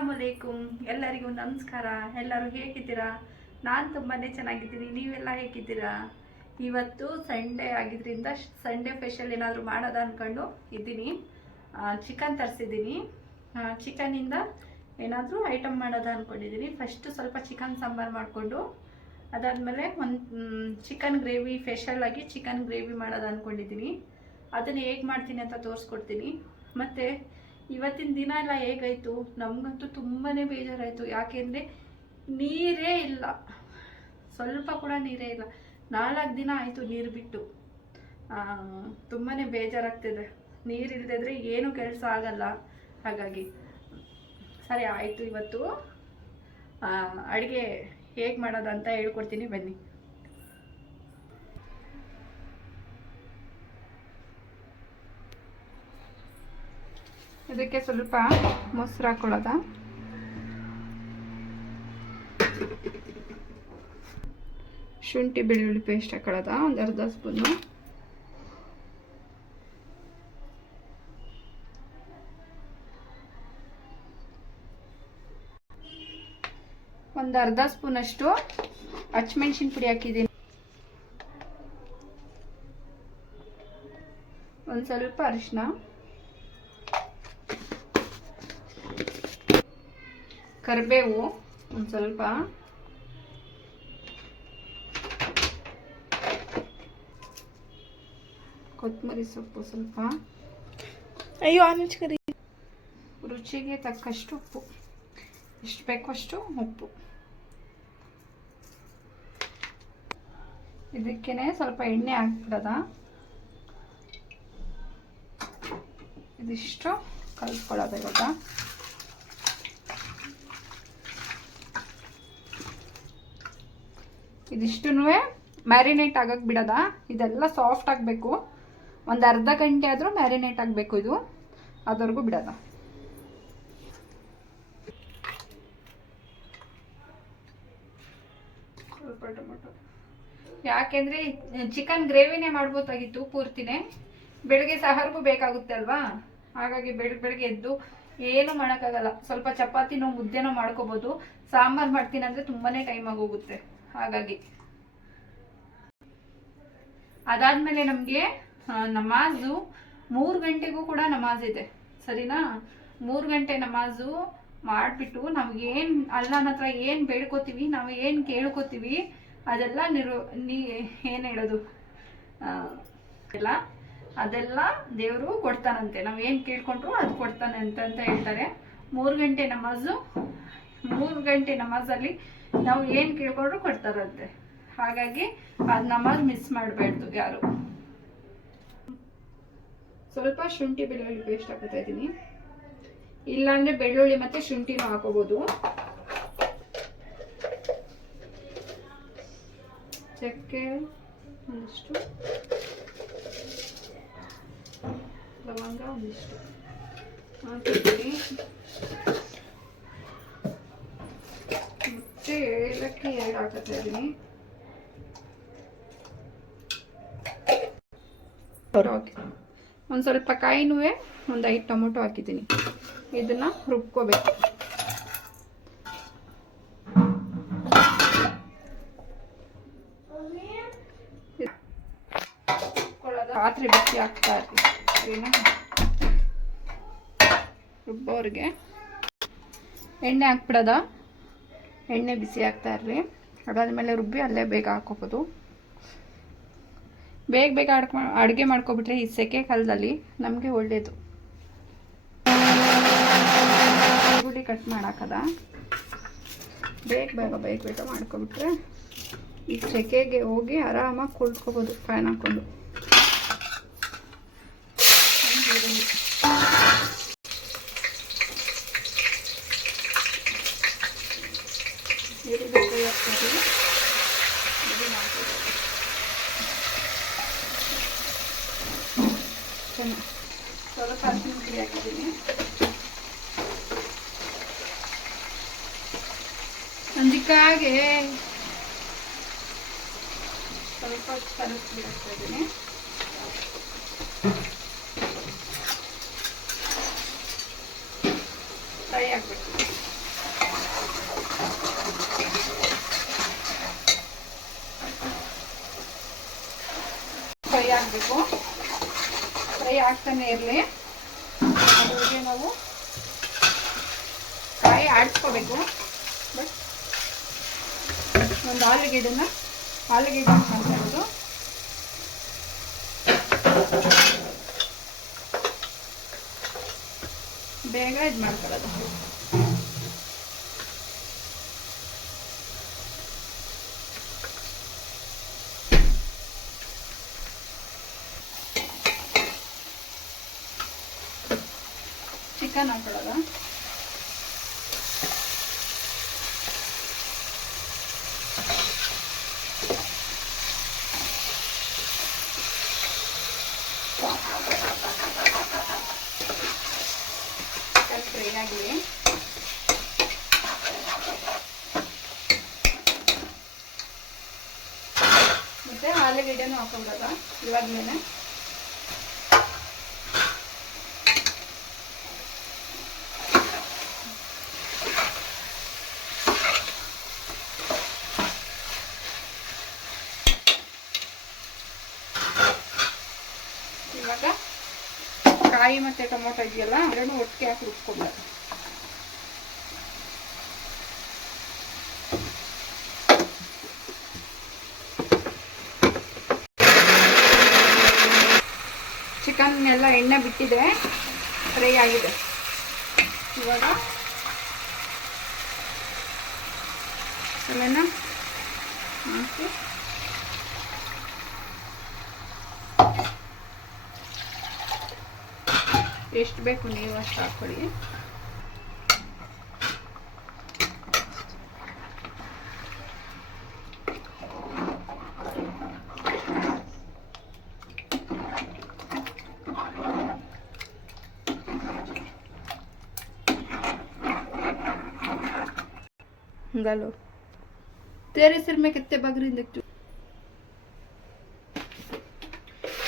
ಅಸ್ಸಲಾಮಲೈಕುಮ್ ಎಲ್ಲರಿಗೂ ನಮಸ್ಕಾರ. ಎಲ್ಲರೂ ಹೇಗಿದ್ದೀರಾ? ನಾನು ತುಂಬಾ ಚೆನ್ನಾಗಿದ್ದೀನಿ. ನೀವೆಲ್ಲ ಹೇಗಿದ್ದೀರಾ? ಇವತ್ತು ಸಂಡೇ ಆಗಿದ್ದರಿಂದ ಸಂಡೇ ಸ್ಪೆಷಲ್ ಏನಾದರೂ ಮಾಡೋದ ಅಂದ್ಕೊಂಡು ಇದ್ದೀನಿ. ಚಿಕನ್ ತರಿಸಿದ್ದೀನಿ. ಚಿಕನಿಂದ ಏನಾದರೂ ಐಟಮ್ ಮಾಡೋದ ಅಂದ್ಕೊಂಡಿದ್ದೀನಿ ಫಸ್ಟು ಸ್ವಲ್ಪ ಚಿಕನ್ ಸಾಂಬಾರು ಮಾಡಿಕೊಂಡು, ಅದಾದಮೇಲೆ ಒಂದು ಚಿಕನ್ ಗ್ರೇವಿ ಸ್ಪೆಷಲ್ ಆಗಿ ಚಿಕನ್ ಗ್ರೇವಿ ಮಾಡೋದು ಅಂದ್ಕೊಂಡಿದ್ದೀನಿ ಅದನ್ನು ಹೇಗೆ ಮಾಡ್ತೀನಿ ಅಂತ ತೋರಿಸ್ಕೊಡ್ತೀನಿ. ಮತ್ತು ಇವತ್ತಿನ ದಿನ ಎಲ್ಲ ಹೇಗಾಯಿತು? ನಮಗಂತೂ ತುಂಬಾ ಬೇಜಾರಾಯಿತು. ಯಾಕೆಂದರೆ ನೀರೇ ಇಲ್ಲ. ಸ್ವಲ್ಪ ಕೂಡ ನೀರೇ ಇಲ್ಲ. ನಾಲ್ಕು ದಿನ ಆಯಿತು ನೀರು ಬಿಟ್ಟು. ತುಂಬಾ ಬೇಜಾರಾಗ್ತಿದೆ. ನೀರು ಇಲ್ಲದಿದ್ರೆ ಏನು ಕೆಲಸ ಆಗಲ್ಲ. ಹಾಗಾಗಿ ಸರಿ, ಆಯಿತು ಇವತ್ತು. ಅಡುಗೆ ಹೇಗೆ ಮಾಡೋದಂತ ಹೇಳ್ಕೊಡ್ತೀನಿ ಬನ್ನಿ. ಇದಕ್ಕೆ ಸ್ವಲ್ಪ ಮೊಸರು ಹಾಕೊಳ್ಳೋದ. ಶುಂಠಿ ಬೆಳ್ಳುಳ್ಳಿ ಪೇಸ್ಟ್ ಹಾಕೊಳ್ಳೋದ, ಒಂದು ಅರ್ಧ ಸ್ಪೂನು. ಒಂದು ಅರ್ಧ ಸ್ಪೂನಷ್ಟು ಹಚ್ಮೆಣ್ಸಿನ ಪುಡಿ ಹಾಕಿದ್ದೀನಿ. ಒಂದು ಸ್ವಲ್ಪ ಅರಿಶಿನ ಕರಿಬೇವು ಒಂದು ಸ್ವಲ್ಪ. ಕೊತ್ತಂಬರಿ ಸೊಪ್ಪು ಸ್ವಲ್ಪ. ಅಯ್ಯೋ ಆರೆಂಜ್ ಕರಿ ರುಚಿಗೆ ತಕ್ಕಷ್ಟು ಉಪ್ಪು. ಎಷ್ಟು ಬೇಕೋ ಅಷ್ಟು ಉಪ್ಪು. ಇದಕ್ಕೇನೆ ಸ್ವಲ್ಪ ಎಣ್ಣೆ ಹಾಕ್ಬಿಡೋದ. ಇದಿಷ್ಟು ಕಲಿಸ್ಕೊಳ್ಳೋದು ಇವಾಗ. ಇದಿಷ್ಟು ಮ್ಯಾರಿನೇಟ್ ಆಗಕ್ಕೆ ಬಿಡೋದ. ಇದೆಲ್ಲ ಸಾಫ್ಟ್ ಆಗಬೇಕು. ಒಂದು ಅರ್ಧ ಗಂಟೆ ಆದರೂ ಮ್ಯಾರಿನೇಟ್ ಆಗಬೇಕು ಇದು. ಅದವರೆಗೂ ಬಿಡೋದ. ಸ್ವಲ್ಪ ಟೊಮೊಟೊ. ಯಾಕೆಂದರೆ ಚಿಕನ್ ಗ್ರೇವಿನೇ ಮಾಡ್ಬೋದಾಗಿತ್ತು ಪೂರ್ತಿನೇ. ಬೆಳಗ್ಗೆ ಸಹರ್ಗೂ ಬೇಕಾಗುತ್ತೆ ಅಲ್ವಾ? ಹಾಗಾಗಿ ಬೆಳಗ್ಗೆ ಬೆಳಗ್ಗೆ ಎದ್ದು ಏನು ಮಾಡೋಕ್ಕಾಗಲ್ಲ. ಸ್ವಲ್ಪ ಚಪಾತಿನೋ ಮುದ್ದೆನೋ ಮಾಡ್ಕೋಬೋದು. ಸಾಂಬಾರು ಮಾಡ್ತೀನಿ ಅಂದರೆ ತುಂಬಾ ಟೈಮ್ ಆಗೋಗುತ್ತೆ. ಹಾಗಾಗಿ. ಅದಾದ್ಮೇಲೆ ನಮಗೆ ನಮಾಜು ಮೂರ್ ಗಂಟೆಗೂ ಕೂಡ ನಮಾಜ್ ಇದೆ. ಸರಿನಾ? ಮೂರ್ ಗಂಟೆ ನಮಾಜು ಮಾಡಿಬಿಟ್ಟು ನಾವು ಏನು ಅಲ್ಲನ ಹತ್ರ ಏನು ಬೇಡ್ಕೋತೀವಿ, ನಾವು ಏನು ಕೇಳ್ಕೊತೀವಿ, ಅದೆಲ್ಲ ನಿರು ನೀ, ಏನ್ ಹೇಳೋದು? ಎಲ್ಲ ಅದೆಲ್ಲ ದೇವರು ಕೊಡ್ತಾನಂತೆ. ನಾವು ಏನು ಕೇಳ್ಕೊಂಡ್ರು ಅದು ಕೊಡ್ತಾನೆ ಅಂತ ಅಂತ ಹೇಳ್ತಾರೆ. ಮೂರ್ ಗಂಟೆ ನಮಾಜು, ಮೂರ್ ಗಂಟೆ ನಮಾಜಲ್ಲಿ ನಾವು ಏನು ಕೇಳ್ಕೊಂಡ್ರು ಕೊಡ್ತಾರಂತೆ. ಹಾಗಾಗಿ ಅದು ನಮಾಜ್ ಮಿಸ್ ಮಾಡಬಾರ್ದು ಯಾರು. ಸ್ವಲ್ಪ ಶುಂಠಿ ಬೆಳ್ಳುಳ್ಳಿ ಪೇಸ್ಟ್ ಹಾಕೋತಾ ಇದ್ದೀನಿ. ಇಲ್ಲಾಂದ್ರೆ ಬೆಳ್ಳುಳ್ಳಿ ಮತ್ತೆ ಶುಂಠಿನೂ ಹಾಕೋಬಹುದು ಚಕ್ಕೆ ಒಂದಿಷ್ಟು. ಲವಂಗ ಒಂದಿಷ್ಟು. ಹಾಕಿದ್ದೀನಿ ಮತ್ತೆ ಏಲಕ್ಕಿ ಎರಡು ಹಾಕತ್ತಾ ಇದ್ದೀನಿ ಒಂದು ಸ್ವಲ್ಪ ಕಾಯಿನೂ ಒಂದು ಐದು ಟೊಮೊಟೊ ಹಾಕಿದ್ದೀನಿ. ಇದನ್ನ ರುಬ್ಕೋಬೇಕು. ಪಾತ್ರೆ ಬಿಸಿ ಹಾಕ್ತಾ ಇರ್ತೀನಿ ರುಬ್ಬೋರಿಗೆ. ಎಣ್ಣೆ ಹಾಕ್ಬಿಡೋದ? ಎಣ್ಣೆ ಬಿಸಿ ಆಗ್ತಾ ಇರಲಿ. ಅದಾದಮೇಲೆ ರುಬ್ಬಿ ಅಲ್ಲೇ ಬೇಗ ಹಾಕೋಬೋದು ಬೇಗ ಬೇಗ ಅಡ್ಕ ಅಡುಗೆ ಮಾಡ್ಕೊಬಿಟ್ರೆ ಈ ಸೆಕೆ ಕಾಲದಲ್ಲಿ ನಮಗೆ ಒಳ್ಳೆಯದು ಈರುಳ್ಳಿ ಕಟ್ ಮಾಡಾಕದ. ಬೇಗ ಬೇಗ ಬೇಗ ಬೇಗ ಮಾಡ್ಕೊಬಿಟ್ರೆ ಈ ಸೆಕೆಗೆ ಹೋಗಿ ಆರಾಮಾಗಿ ಕುಳ್ತ್ಕೋಬೋದು ಫ್ಯಾನ್ ಹಾಕ್ಕೊಂಡು. ಮುಂಜಿಕಾಗೆ ಸ್ವಲ್ಪ ಹೊತ್ತು ಕಲಿಸ್ಬಿಡ್ತಾ ಇದ್ದೀನಿ ಫ್ರೈ ಆಗ್ಬಿಟ್ಟು ಫ್ರೈ ಆಗಬೇಕು ಫ್ರೈ ಆಗ್ತಾನೆ ಇರಲಿ ಒಂದು ಆಲೂಗೆಡ್ಡೆನ ಆಲೂಗೆಡ್ಡೆ ಇರೋದು. ಬೇಗ ಇದು ಮಾಡ್ಕೊಳ್ಳೋದು. ಚಿಕನ್ ಹಾಕೊಳ್ಳೋದು ಆಗಲಿ ಮತ್ತೆ ಆಲೂಗಡ್ಡೆನೂ ಹಾಕೊಂಡಾಗ ಇವಾಗ ಕಾಯಿ ಮತ್ತೆ ಟೊಮೊಟೊ ಇದೆಯಲ್ಲ ಎರಡೂ ಒಟ್ಟಿಗೆ ಹಾಕಿ ರುಬ್ಕೊಬೇಕು ಚಿಕನ್ ಎಲ್ಲ ಎಣ್ಣೆ ಬಿಟ್ಟಿದೆ ಫ್ರೈ ಆಗಿದೆ. ಇವಾಗ ಮಸಾಲೆನ ಹಾಕಿ ಎಷ್ಟು ಬೇಕು ನೀವು ಅಷ್ಟು ಹಾಕೊಳ್ಳಿ. गलो तेरे सिर में कितने बगरी दिखती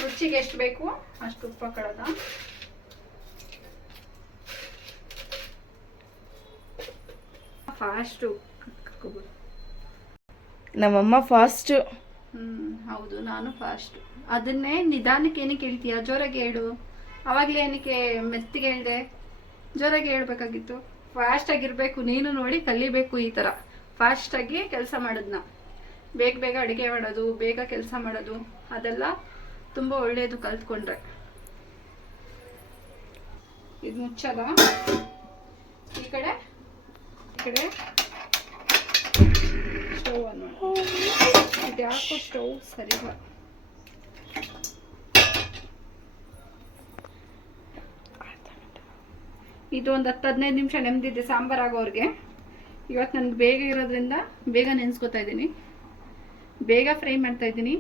ರುಚಿಗೆ ಎಷ್ಟು ಬೇಕು ಅಷ್ಟು ಉಪ್ಪು ಹಾಕೊಳ್ಳೋದ ಫಾಸ್ಟು ನಮ್ಮಮ್ಮ ಫಾಸ್ಟ್ ಹ್ಮ್ ಹೌದು ನಾನು ಫಾಸ್ಟ್ ಅದನ್ನೇ ನಿಧಾನಕ್ಕೆ ಏನಕ್ಕೆ ಹೇಳ್ತೀಯ ಜೋರಾಗಿ ಹೇಳು ಅವಾಗಲೇ ಏನಕ್ಕೆ ಮೆತ್ತಿಗೆ ಹೇಳ್ದೆ ಜೋರಾಗಿ ಹೇಳ್ಬೇಕಾಗಿತ್ತು ಫಾಸ್ಟ್ ಆಗಿರ್ಬೇಕು, ನೀನು ನೋಡಿ ಕಲಿಬೇಕು ಈ ಥರ ಫಾಸ್ಟಾಗಿ ಕೆಲಸ ಮಾಡೋದನ್ನ ಬೇಗ ಬೇಗ ಅಡುಗೆ ಮಾಡೋದು, ಬೇಗ ಕೆಲಸ ಮಾಡೋದು, ಅದೆಲ್ಲ ತುಂಬ ಒಳ್ಳೆಯದು ಕಲ್ತ್ಕೊಂಡ್ರೆ. ಇದು ಮುಚ್ಚದ ಈ ಕಡೆ ಈ ಕಡೆ ಸ್ಟವ್ ಆನ್ ಮಾಡಿ. ಇದು ಯಾಕೋ ಸ್ಟವ್ ಸರಿ ಇದು ಒಂದು ಹತ್ತು ಹದಿನೈದು ನಿಮಿಷ ನೆಮ್ಮದಿದ್ದೆ ಸಾಂಬಾರು ಆಗೋರಿಗೆ ಇವತ್ತು ನನಗೆ ಬೇಗ ಇರೋದ್ರಿಂದ ಬೇಗ ನೆನೆಸ್ಕೊತಾ ಇದ್ದೀನಿ. ಬೇಗ ಫ್ರೈ ಮಾಡ್ತಾ ಇದ್ದೀನಿ.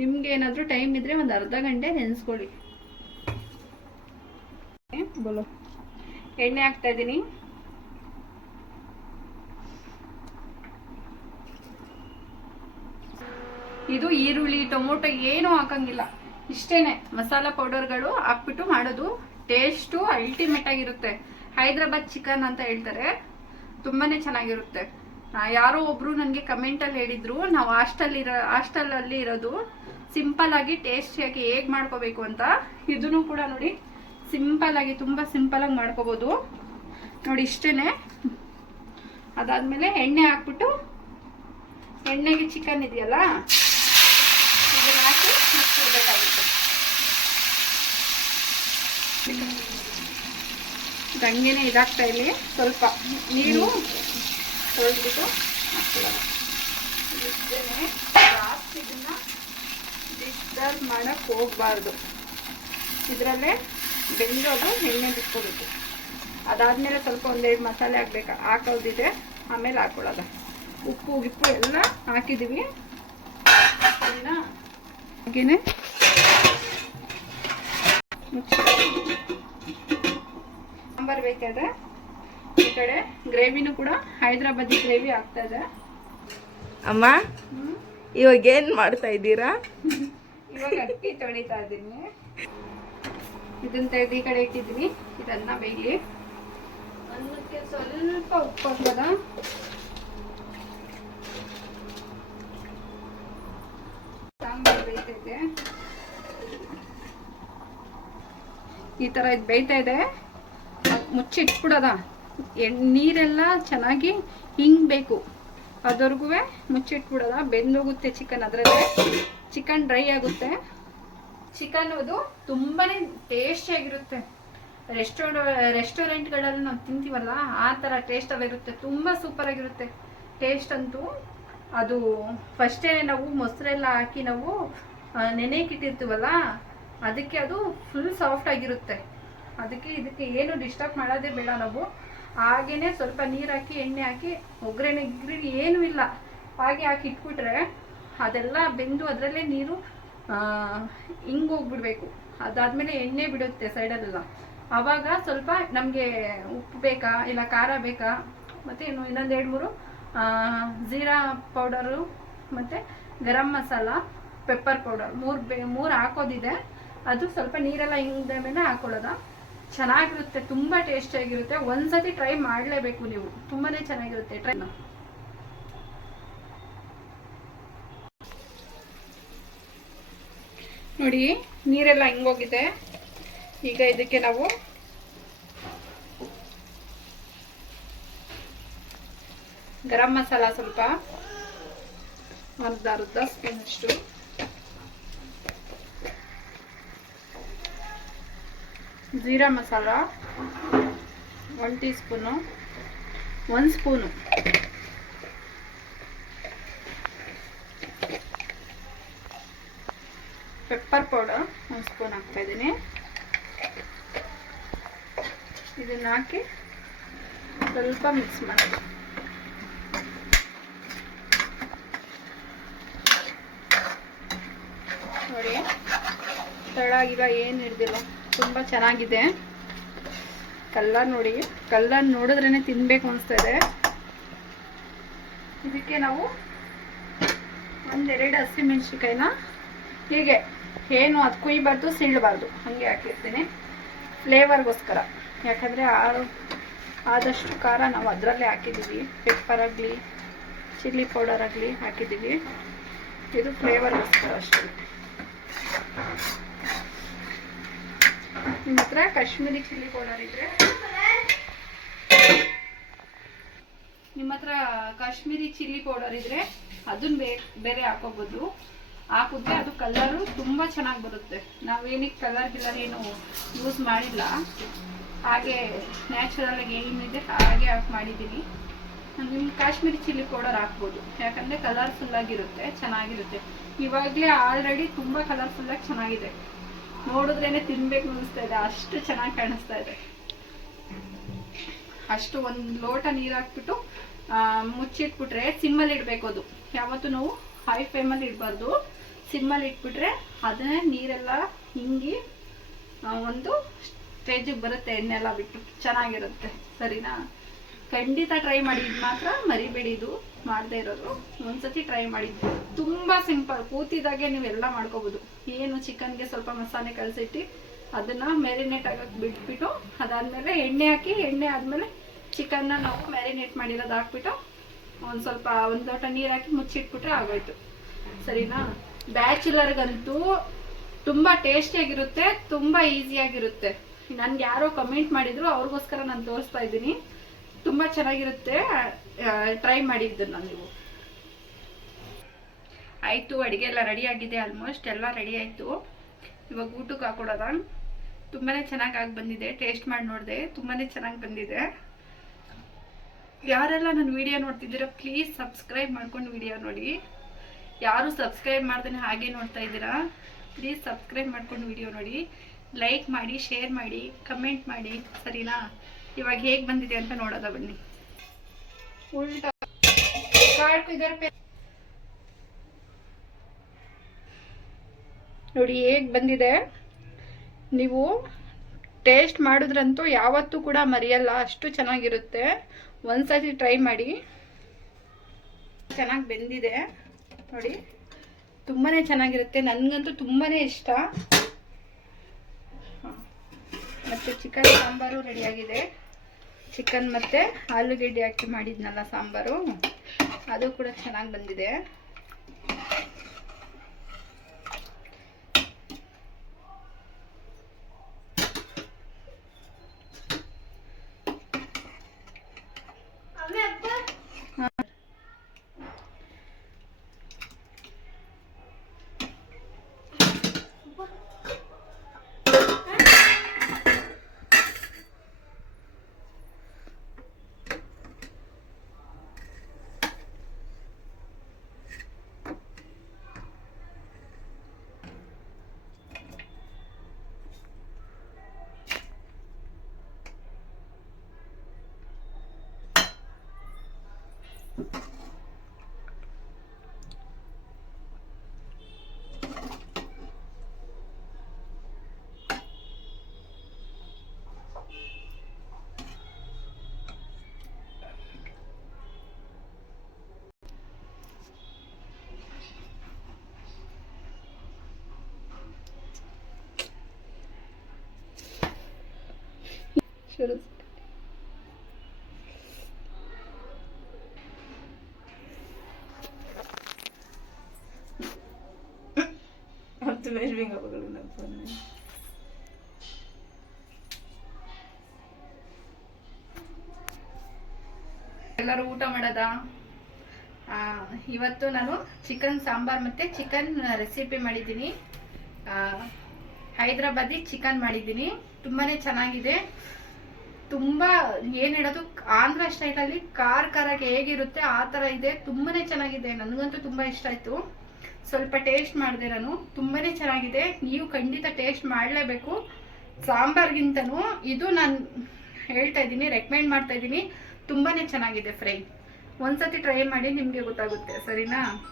ನಿಮ್ಗೆ ಏನಾದರೂ ಟೈಮ್ ಇದ್ದರೆ ಒಂದು ಅರ್ಧ ಗಂಟೆ ನೆನೆಸ್ಕೊಳ್ಳಿ. ಎಣ್ಣೆ ಹಾಕ್ತಾ ಇದ್ದೀನಿ. ಇದು ಈರುಳ್ಳಿ ಟೊಮೊಟೊ ಏನೂ ಹಾಕಂಗಿಲ್ಲ. ಇಷ್ಟೇನೆ. ಮಸಾಲ ಪೌಡರ್ಗಳು ಹಾಕ್ಬಿಟ್ಟು ಮಾಡೋದು ಟೇಸ್ಟು ಅಲ್ಟಿಮೇಟ್ ಆಗಿರುತ್ತೆ. ಹೈದ್ರಾಬಾದ್ ಚಿಕನ್ ಅಂತ ಹೇಳ್ತಾರೆ. ತುಂಬಾನೇ ಚೆನ್ನಾಗಿರುತ್ತೆ. ಯಾರೋ ಒಬ್ರು ನನಗೆ ಕಮೆಂಟಲ್ಲಿ ಹೇಳಿದ್ರು, ನಾವು ಹಾಸ್ಟೆಲ್ ಇರೋ ಹಾಸ್ಟೆಲಲ್ಲಿ ಇರೋದು ಸಿಂಪಲ್ ಆಗಿ ಟೇಸ್ಟಿಯಾಗಿ ಹೇಗೆ ಮಾಡ್ಕೋಬೇಕು ಅಂತ. ಇದನ್ನು ಕೂಡ ನೋಡಿ ಸಿಂಪಲ್ ಆಗಿ, ತುಂಬ ಆಗಿ ಮಾಡ್ಕೋಬೋದು. ನೋಡಿ, ಇಷ್ಟೇನೆ. ಅದಾದ್ಮೇಲೆ ಎಣ್ಣೆ ಹಾಕ್ಬಿಟ್ಟು, ಎಣ್ಣೆಗೆ ಚಿಕನ್ ಇದೆಯಲ್ಲ ಹಾಕಿ ಮುಚ್ಚಿಡ್ಬೇಕಾಗಿತ್ತು ಗಂಗೆನೆ ಇದಾಗ್ತಾ ಇಲ್ಲಿ ಸ್ವಲ್ಪ ನೀರು ತೊಳೆದ್ಬಿಟ್ಟು ಜಾಸ್ತಿ ಇದನ್ನ ಡಿಸ್ಟರ್ಬ್ ಮಾಡಕ್ಕೆ ಹೋಗಬಾರ್ದು. ಇದರಲ್ಲೇ ಬೆಂದೋದು, ಎಣ್ಣೆ ಬಿಟ್ಕೊಬೇಕು ಅದಾದ್ಮೇಲೆ ಸ್ವಲ್ಪ ಒಂದೆರಡು ಮಸಾಲೆ ಹಾಕ್ಬೇಕು? ಹಾಕೋದಿದೆ ಆಮೇಲೆ ಹಾಕೊಳ್ಳೋದು. ಉಪ್ಪು, ಗಿಪ್ಪು ಎಲ್ಲ ಹಾಕಿದ್ದೀವಿ ಅದನ್ನ ಹಾಗೇನೆ ಸಾಂಬಾರು ಬೇಕಾದ್ರೆ. ಈ ಕಡೆ ಗ್ರೇವಿನೂ ಕೂಡ ಹೈದ್ರಾಬಾದಿ ಗ್ರೇವಿ ಆಗ್ತಾ ಇದೆ. ಅಮ್ಮ ಇವಾಗ ಏನ್ ಮಾಡ್ತಾ ಇದ್ದೀರಾ? ಇವಾಗ ಅಕ್ಕಿ ತೊಳಿತಾ ಇದ್ದೀನಿ. ಇದನ್ನ ತೆಗೆದು ಈ ಕಡೆ ಇಟ್ಟಿದ್ದೀನಿ. ಇದನ್ನ ಬೇಯಲಿ. ಅನ್ನಕ್ಕೆ ಸ್ವಲ್ಪ ಉಪ್ಪು ಹಾಕೋದ ಸಾಂಬಾರು ಬೇಯ್ತೈತೆ ಈ ತರ ಇದು ಬೇಯ್ತಾ ಇದೆ. ಮುಚ್ಚಿಟ್ಬಿಡೋದ. ನೀರೆಲ್ಲ ಚೆನ್ನಾಗಿ ಹಿಂಗಬೇಕು ಅದ್ವರೆಗೂ ಮುಚ್ಚಿಟ್ಬಿಡೋದ. ಬೆಂದೋಗುತ್ತೆ ಚಿಕನ್ ಅದರಲ್ಲೇ. ಚಿಕನ್ ಡ್ರೈ ಆಗುತ್ತೆ. ಚಿಕನ್ ಅದು ತುಂಬಾ ಟೇಸ್ಟಿಯಾಗಿರುತ್ತೆ ರೆಸ್ಟೋರ, ರೆಸ್ಟೋರೆಂಟ್ಗಳಲ್ಲಿ ನಾವು ತಿಂತೀವಲ್ಲ, ಆ ಥರ ಟೇಸ್ಟ್ ಇರುತ್ತೆ. ತುಂಬ ಸೂಪರಾಗಿರುತ್ತೆ ಟೇಸ್ಟ್ ಅಂತೂ ಅದು ಫಸ್ಟೇ ನಾವು ಮೊಸರೆಲ್ಲ ಹಾಕಿ ನಾವು ನೆನೆಯಕ್ಕಿಟ್ಟಿರ್ತೀವಲ್ಲ ಅದಕ್ಕೆ ಅದು ಫುಲ್ ಸಾಫ್ಟ್ ಆಗಿರುತ್ತೆ. ಅದಕ್ಕೆ ಇದಕ್ಕೆ ಏನು ಡಿಸ್ಟರ್ಬ್ ಮಾಡೋದೇ ಬೇಡ ನಾವು. ಹಾಗೇನೆ ಸ್ವಲ್ಪ ನೀರು ಹಾಕಿ, ಎಣ್ಣೆ ಹಾಕಿ, ಒಗ್ಗರಣೆ ಗಿಗ್ರಣೆ ಏನೂ ಇಲ್ಲ. ಹಾಗೆ ಹಾಕಿ ಇಟ್ಬಿಟ್ರೆ ಅದೆಲ್ಲ ಬೆಂದು ಅದರಲ್ಲೇ ನೀರು ಹಿಂಗೆ ಹೋಗ್ಬಿಡ್ಬೇಕು. ಅದಾದಮೇಲೆ ಎಣ್ಣೆ ಬಿಡುತ್ತೆ ಸೈಡಲ್ಲೆಲ್ಲ. ಆವಾಗ ಸ್ವಲ್ಪ ನಮಗೆ ಉಪ್ಪು ಬೇಕಾ, ಇಲ್ಲ ಖಾರ ಬೇಕಾ, ಮತ್ತು ಇನ್ನು ಇನ್ನೊಂದು ಎರಡು ಮೂರು ಜೀರಾ ಪೌಡರು, ಮತ್ತು ಗರಂ ಮಸಾಲ ಪೆಪ್ಪರ್ ಪೌಡರ್ ಮೂರು ಬೇ, ಮೂರು ಹಾಕೋದಿದೆ. ಅದು ಸ್ವಲ್ಪ ನೀರೆಲ್ಲ ಹಿಂಗ್ದ ಮೇಲೆ ಹಾಕೊಳ್ಳೋದ? ಚೆನ್ನಾಗಿರುತ್ತೆ, ತುಂಬ ಟೇಸ್ಟಿಯಾಗಿರುತ್ತೆ ಒಂದ್ಸತಿ ಟ್ರೈ ಮಾಡಲೇಬೇಕು ನೀವು. ತುಂಬಾನೇ ಚೆನ್ನಾಗಿರುತ್ತೆ. ಟ್ರೈ ನೋಡಿ, ನೀರೆಲ್ಲ ಹಿಂಗೋಗಿದೆ. ಈಗ ಇದಕ್ಕೆ ನಾವು ಗರಂ ಮಸಾಲ ಸ್ವಲ್ಪ. ಅರ್ಧ ಅರ್ಧ ಸ್ಪೂನ್ ಅಷ್ಟು ಜೀರಾ ಮಸಾಲ ಒನ್ ಟೀ ಸ್ಪೂನು ಒಂದು ಸ್ಪೂನು. ಪೆಪ್ಪರ್ ಪೌಡರ್ ಒಂದು ಸ್ಪೂನ್ ಹಾಕ್ತಾ ಇದ್ದೀನಿ. ಇದನ್ನ ಹಾಕಿ ಸ್ವಲ್ಪ ಮಿಕ್ಸ್ ಮಾಡಿ. ನೋಡಿ ತಳಾಗಿಲ್ಲ ಏನು ಹಿಡ್ದಿಲ್ಲ. ತುಂಬ ಚೆನ್ನಾಗಿದೆ. ಕಲ್ಲರ್ ನೋಡಿ ಕಲ್ಲರ್ ನೋಡಿದ್ರೇ ತಿನ್ಬೇಕು ಅನಿಸ್ತಾ ಇದೆ ಇದಕ್ಕೆ ನಾವು ಒಂದೆರಡು ಹಸಿಮೆಣ್ಸಿಕಾಯಿನ ಹೀಗೆ, ಏನು ಅದು ಕುಯ್ಬಾರ್ದು, ಸೀಳಬಾರ್ದು, ಹಾಗೆ ಹಾಕಿರ್ತೀನಿ. ಫ್ಲೇವರ್ಗೋಸ್ಕರ. ಯಾಕಂದರೆ ಆದಷ್ಟು ಖಾರ ನಾವು ಅದರಲ್ಲೇ ಹಾಕಿದ್ದೀವಿ. ಪೆಪ್ಪರ್ ಆಗಲಿ, ಚಿಲ್ಲಿ ಪೌಡರ್ ಆಗಲಿ ಹಾಕಿದ್ದೀವಿ. ಇದು ಫ್ಲೇವರ್ಗೋಸ್ಕರ ಅಷ್ಟೇ. ನಿಮ್ಮ ಹತ್ರ ಕಾಶ್ಮೀರಿ ಚಿಲ್ಲಿ ಪೌಡರ್ ಇದ್ರೆ? ನಿಮ್ಮ ಹತ್ರ ಕಾಶ್ಮೀರಿ ಚಿಲ್ಲಿ ಪೌಡರ್ ಇದ್ರೆ ಅದನ್ನ ಬೇ ಬೇರೆ ಹಾಕೋಬೋದು. ಹಾಕಿದ್ರೆ ಅದು ಕಲರು ತುಂಬ ಚೆನ್ನಾಗಿ ಬರುತ್ತೆ. ನಾವೇನಕ್ಕೆ ಕಲರ್ ಗಿಲ್ಲರ್ ಏನು ಯೂಸ್ ಮಾಡಿಲ್ಲ. ಹಾಗೆ ನ್ಯಾಚುರಲ್ ಆಗಿ ಏನಿದೆ ಹಾಗೆ ಹಾಕಿ ಮಾಡಿದ್ದೀನಿ ನಿಮ್ಮ ಕಾಶ್ಮೀರಿ ಚಿಲ್ಲಿ ಪೌಡರ್ ಹಾಕ್ಬೋದು. ಯಾಕಂದರೆ ಕಲರ್ಫುಲ್ ಆಗಿರುತ್ತೆ, ಚೆನ್ನಾಗಿರುತ್ತೆ. ಇವಾಗಲೇ ಆಲ್ರೆಡಿ ತುಂಬ ಕಲರ್ಫುಲ್ಲಾಗಿ ಚೆನ್ನಾಗಿದೆ. ನೋಡಿದ್ರೇನೆ ತಿನ್ಬೇಕು ಅನಿಸ್ತಾ ಇದೆ. ಅಷ್ಟು ಚೆನ್ನಾಗಿ ಕಾಣಿಸ್ತಾ ಇದೆ. ಅಷ್ಟು ಒಂದು ಲೋಟ ನೀರ್ ಹಾಕ್ಬಿಟ್ಟು ಆ, ಮುಚ್ಚಿಟ್ಬಿಟ್ರೆ ಸಿಮ್ಮಲ್ಲಿ ಇಡ್ಬೇಕು ಅದು. ಯಾವತ್ತೂ ನಾವು ಹೈ ಫ್ಲೇಮಲ್ಲಿ ಇಡಬಾರ್ದು. ಸಿಮ್ಮಲ್ಲಿ ಇಟ್ಬಿಟ್ರೆ ಅದನ್ನೇ ನೀರೆಲ್ಲ ಹಿಂಗಿ ಒಂದು ಸ್ಟೇಜಿಗೆ ಬರುತ್ತೆ ಎಣ್ಣೆಲ್ಲ ಬಿಟ್ಟು. ಚೆನ್ನಾಗಿರುತ್ತೆ. ಸರಿನಾ? ಖಂಡಿತ ಟ್ರೈ ಮಾಡಿ, ಇದು ಮಾತ್ರ ಮರಿಬೇಡಿ ಇದು. ಮಾಡದೇ ಇರೋದು. ಒಂದ್ಸತಿ ಟ್ರೈ ಮಾಡಿ. ತುಂಬ ಸಿಂಪಲ್ ಕೂತಿದಾಗೆ ನೀವೆಲ್ಲ ಮಾಡ್ಕೋಬೋದು. ಏನು ಚಿಕನ್ಗೆ ಸ್ವಲ್ಪ ಮಸಾಲೆ ಕಲಸಿಟ್ಟು ಅದನ್ನ ಮ್ಯಾರಿನೇಟ್ ಆಗಕ್ಕೆ ಬಿಟ್ಬಿಟ್ಟು, ಅದಾದಮೇಲೆ ಎಣ್ಣೆ ಹಾಕಿ, ಎಣ್ಣೆ ಆದಮೇಲೆ ಚಿಕನ್ನ ನಾವು ಮ್ಯಾರಿನೇಟ್ ಮಾಡಿರೋದು ಹಾಕ್ಬಿಟ್ಟು, ಒಂದು ಸ್ವಲ್ಪ ಒಂದು ಲೋಟ ನೀರು ಹಾಕಿ ಮುಚ್ಚಿಟ್ಬಿಟ್ರೆ ಆಗೋಯ್ತು. ಸರಿನಾ? ಬ್ಯಾಚುಲರ್ಗಂತೂ ತುಂಬ ಟೇಸ್ಟಿಯಾಗಿರುತ್ತೆ ತುಂಬ ಈಸಿಯಾಗಿರುತ್ತೆ ನನ್ಗೆ ಯಾರೋ ಕಮೆಂಟ್ ಮಾಡಿದ್ರು, ಅವ್ರಿಗೋಸ್ಕರ ನಾನು ತೋರಿಸ್ತಾ ಇದ್ದೀನಿ. ತುಂಬ ಚೆನ್ನಾಗಿರುತ್ತೆ. ಟ್ರೈ ಮಾಡಿದ್ದನ್ನು ನೀವು. ಆಯಿತು, ಅಡುಗೆ ಎಲ್ಲ ರೆಡಿ ಆಗಿದೆ ಆಲ್ಮೋಸ್ಟ್ ಎಲ್ಲ ರೆಡಿ ಆಯಿತು. ಇವಾಗ ಊಟಕ್ಕೆ ಹಾಕೊಡೋದ? ತುಂಬಾ ಚೆನ್ನಾಗಿ ಆಗಿ ಬಂದಿದೆ. ಟೇಸ್ಟ್ ಮಾಡಿ ನೋಡಿದೆ. ತುಂಬಾ ಚೆನ್ನಾಗಿ ಬಂದಿದೆ. ಯಾರೆಲ್ಲ ನನ್ನ ವಿಡಿಯೋ ನೋಡ್ತಿದ್ದೀರಾ ಪ್ಲೀಸ್ ಸಬ್ಸ್ಕ್ರೈಬ್ ಮಾಡ್ಕೊಂಡು ವಿಡಿಯೋ ನೋಡಿ. ಯಾರು ಸಬ್ಸ್ಕ್ರೈಬ್ ಮಾಡ್ದೇ ಹಾಗೆ ನೋಡ್ತಾ ಇದ್ದೀರಾ ಪ್ಲೀಸ್ ಸಬ್ಸ್ಕ್ರೈಬ್ ಮಾಡ್ಕೊಂಡು ವಿಡಿಯೋ ನೋಡಿ. ಲೈಕ್ ಮಾಡಿ ಶೇರ್ ಮಾಡಿ ಕಮೆಂಟ್ ಮಾಡಿ. ಸರಿನಾ? ಇವಾಗ ಹೇಗ್ ಬಂದಿದೆ ಅಂತ ನೋಡೋದ ಬನ್ನಿ. ಉಲ್ಟಾ. ನೋಡಿ ಹೇಗ್ ಬಂದಿದೆ. ನೀವು ಟೇಸ್ಟ್ ಮಾಡಿದ್ರಂತೂ ಯಾವತ್ತೂ ಕೂಡ ಮರೆಯಲ್ಲ, ಅಷ್ಟು ಚೆನ್ನಾಗಿರುತ್ತೆ. ಒಂದ್ಸತಿ ಟ್ರೈ ಮಾಡಿ. ಚೆನ್ನಾಗಿ ಬೆಂದಿದೆ. ನೋಡಿ ತುಂಬಾ ಚೆನ್ನಾಗಿರುತ್ತೆ. ನನಗಂತೂ ತುಂಬಾ ಇಷ್ಟ. ಮತ್ತು ಚಿಕನ್ ಸಾಂಬಾರು ರೆಡಿಯಾಗಿದೆ ಚಿಕನ್ ಮತ್ತು ಆಲೂಗಡ್ಡೆ ಹಾಕಿ ಮಾಡಿದ್ನಲ್ಲ ಸಾಂಬಾರು? ಅದು ಕೂಡ ಚೆನ್ನಾಗಿ ಬಂದಿದೆ. ಶುರು ಹತ್ತು ಮೆಜರಿಂಗ್ ಹಬ್ಬಗಳು ನಮ್ಮ ಫೋನ್ ಎಲ್ಲರೂ ಊಟ ಮಾಡೋದ? ಆ, ಇವತ್ತು ನಾನು ಚಿಕನ್ ಸಾಂಬಾರ್ ಮತ್ತೆ ಚಿಕನ್ ರೆಸಿಪಿ ಮಾಡಿದ್ದೀನಿ. ಆ, ಹೈದ್ರಾಬಾದಿ ಚಿಕನ್ ಮಾಡಿದ್ದೀನಿ. ತುಂಬಾನೇ ಚೆನ್ನಾಗಿದೆ. ತುಂಬಾ ಏನ್ ಹೇಳೋದು, ಆಂಧ್ರ ಸ್ಟೈಲಲ್ಲಿ ಕಾರ್ ಕಾರಾಗಿ ಹೇಗಿರುತ್ತೆ, ಆ ತರ ಇದೆ. ತುಂಬಾನೇ ಚೆನ್ನಾಗಿದೆ. ನನಗಂತೂ ತುಂಬಾ ಇಷ್ಟ ಆಯ್ತು. ಸ್ವಲ್ಪ ಟೇಸ್ಟ್ ಮಾಡಿದೆ ನಾನು. ತುಂಬಾನೇ ಚೆನ್ನಾಗಿದೆ. ನೀವು ಖಂಡಿತ ಟೇಸ್ಟ್ ಮಾಡಲೇಬೇಕು. ಸಾಂಬಾರ್ಗಿಂತನೂ ಇದು ನಾನು ಹೇಳ್ತಾ ಇದ್ದೀನಿ ರೆಕಮೆಂಡ್ ಮಾಡ್ತಾ ಇದ್ದೀನಿ. ತುಂಬಾನೇ ಚೆನ್ನಾಗಿದೆ ಫ್ರೈ. ಒಂದ್ಸತಿ ಟ್ರೈ ಮಾಡಿ ನಿಮಗೆ ಗೊತ್ತಾಗುತ್ತೆ. ಸರಿನಾ?